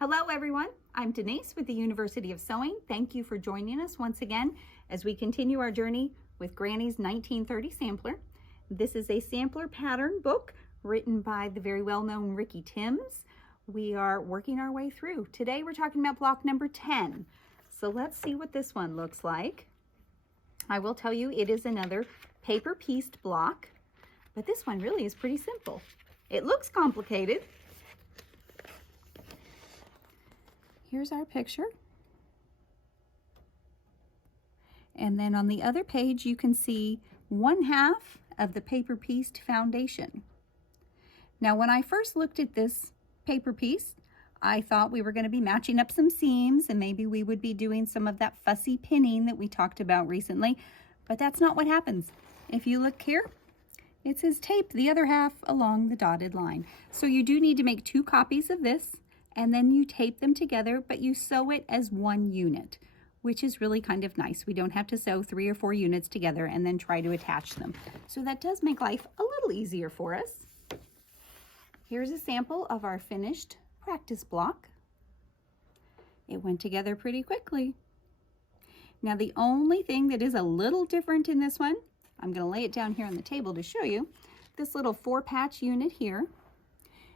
Hello everyone, I'm Denise with the University of Sewing. Thank you for joining us once again as we continue our journey with Granny's 1930 Sampler. This is a sampler pattern book written by the very well-known Ricky Timms. We are working our way through. Today we're talking about block number 10. So let's see what this one looks like. I will tell you it is another paper pieced block, but this one really is pretty simple. It looks complicated. Here's our picture. And then on the other page, you can see 1/2 of the paper pieced foundation. Now, when I first looked at this paper piece, I thought we were going to be matching up some seams and maybe we would be doing some of that fussy pinning that we talked about recently, but that's not what happens. If you look here, it says tape the other half along the dotted line. So you do need to make 2 copies of this, and then you tape them together, but you sew it as 1 unit, which is really kind of nice. We don't have to sew 3 or 4 units together and then try to attach them. So that does make life a little easier for us. Here's a sample of our finished practice block. It went together pretty quickly. Now the only thing that is a little different in this one, I'm going to lay it down here on the table to show you, this little 4-patch unit here.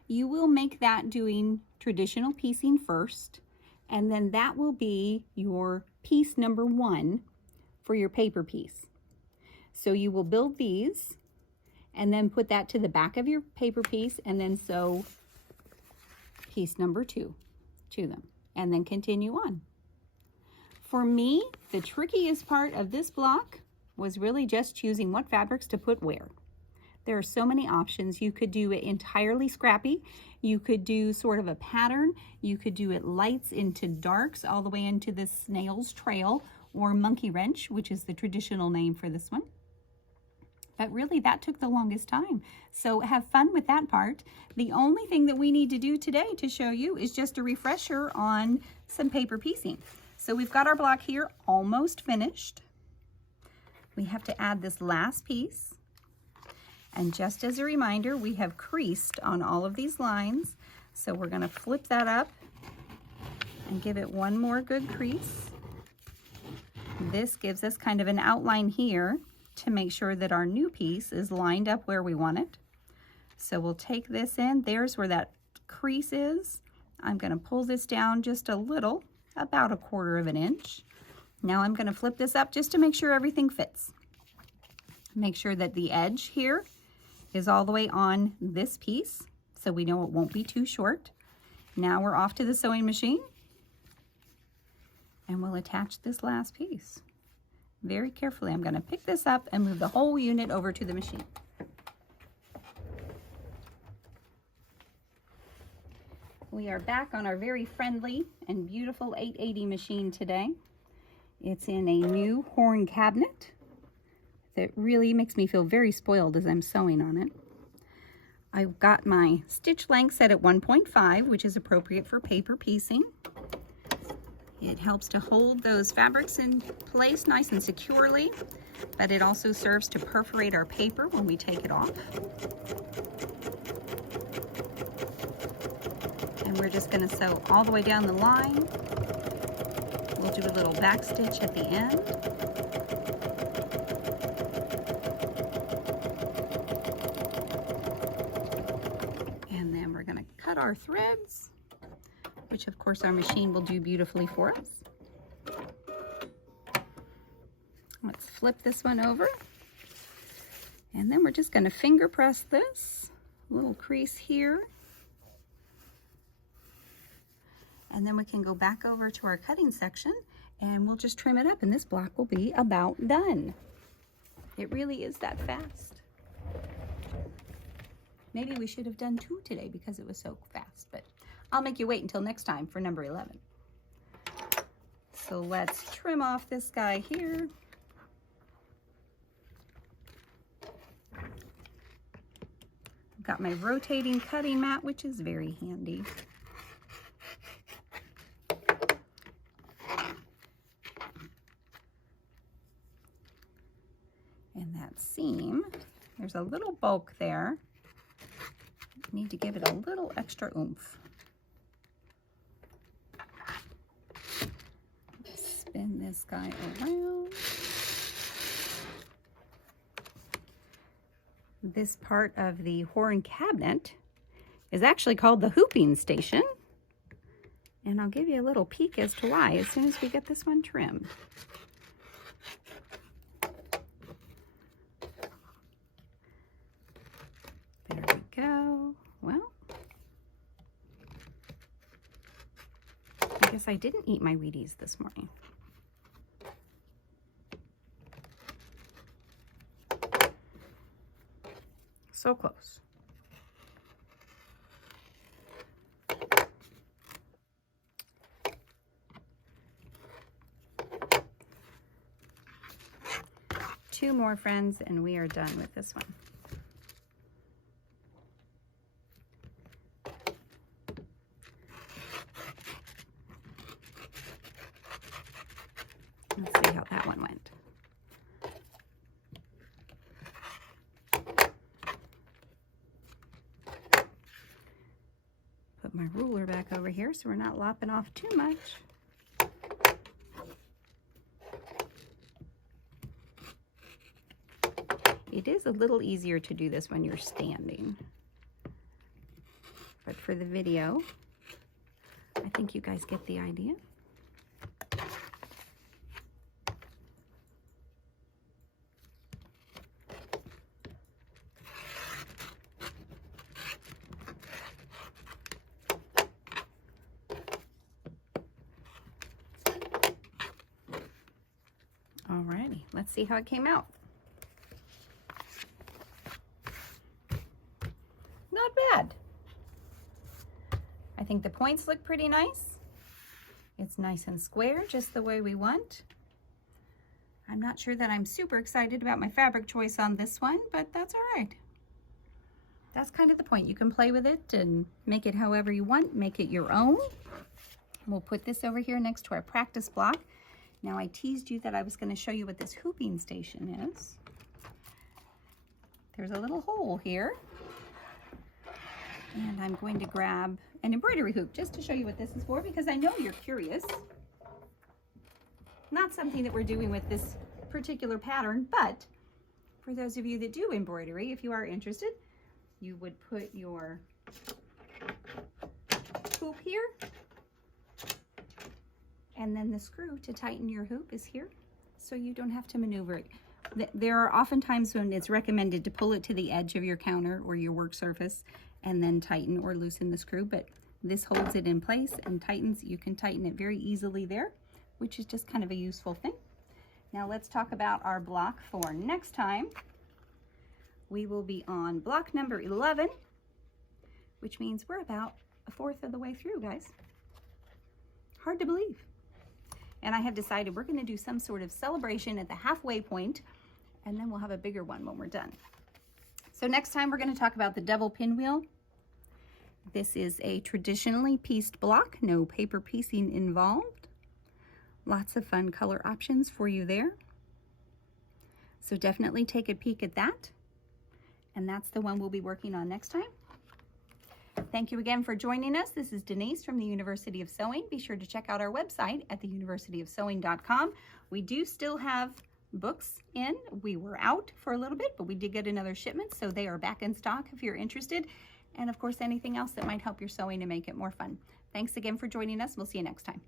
You will make that doing traditional piecing first, and then that will be your piece number 1 for your paper piece. So you will build these and then put that to the back of your paper piece and then sew piece number 2 to them and then continue on. For me, the trickiest part of this block was really just choosing what fabrics to put where. There are so many options. You could do it entirely scrappy. You could do sort of a pattern. You could do it lights into darks all the way into the Snails Trail or Monkey Wrench, which is the traditional name for this one. But really that took the longest time. So have fun with that part. The only thing that we need to do today to show you is just a refresher on some paper piecing. So we've got our block here almost finished. We have to add this last piece. And just as a reminder, we have creased on all of these lines. So we're going to flip that up and give it one more good crease. This gives us kind of an outline here to make sure that our new piece is lined up where we want it. So we'll take this in. There's where that crease is. I'm going to pull this down just a little, about 1/4 of an inch. Now I'm going to flip this up just to make sure everything fits. Make sure that the edge here is all the way on this piece, so we know it won't be too short. Now we're off to the sewing machine, and we'll attach this last piece. Very carefully, I'm going to pick this up and move the whole unit over to the machine. We are back on our very friendly and beautiful 880 machine today. It's in a new horn cabinet that really makes me feel very spoiled as I'm sewing on it. I've got my stitch length set at 1.5, which is appropriate for paper piecing. It helps to hold those fabrics in place nice and securely, but it also serves to perforate our paper when we take it off. And we're just going to sew all the way down the line. We'll do a little back stitch at the end. Cut our threads, which of course our machine will do beautifully for us. Let's flip this one over, and then we're just going to finger press this little crease here, and then we can go back over to our cutting section and we'll just trim it up, and this block will be about done. It really is that fast. Maybe we should have done 2 today because it was so fast, but I'll make you wait until next time for number 11. So let's trim off this guy here. I've got my rotating cutting mat, which is very handy. And that seam, there's a little bulk there. Need to give it a little extra oomph. spin this guy around. This part of the horn cabinet is actually called the hooping station. And I'll give you a little peek as to why as soon as we get this one trimmed. There we go. Well, I guess I didn't eat my Wheaties this morning. So close. Two more, friends, and we are done with this one. Let's see how that one went. Put my ruler back over here so we're not lopping off too much. It is a little easier to do this when you're standing, but for the video, I think you guys get the idea. Alrighty, let's see how it came out. Not bad. I think the points look pretty nice. It's nice and square, just the way we want. I'm not sure that I'm super excited about my fabric choice on this one, but that's all right. That's kind of the point. You can play with it and make it however you want, make it your own. We'll put this over here next to our practice block. Now, I teased you that I was going to show you what this hooping station is. There's a little hole here. And I'm going to grab an embroidery hoop just to show you what this is for, because I know you're curious. Not something that we're doing with this particular pattern, but for those of you that do embroidery, if you are interested, you would put your hoop here, and then the screw to tighten your hoop is here, so you don't have to maneuver it. There are often times when it's recommended to pull it to the edge of your counter or your work surface and then tighten or loosen the screw, but this holds it in place and tightens. You can tighten it very easily there, which is just kind of a useful thing. Now let's talk about our block for next time. We will be on block number 11, which means we're about a fourth of the way through, guys. Hard to believe. And I have decided we're going to do some sort of celebration at the halfway point, and then we'll have a bigger one when we're done. So next time we're going to talk about the double pinwheel. This is a traditionally pieced block, no paper piecing involved. Lots of fun color options for you there. So definitely take a peek at that. And that's the one we'll be working on next time. Thank you again for joining us. This is Denise from the University of Sewing. Be sure to check out our website at theuniversityofsewing.com. We do still have books in. We were out for a little bit, but we did get another shipment, so they are back in stock if you're interested. And of course, anything else that might help your sewing and make it more fun. Thanks again for joining us. We'll see you next time.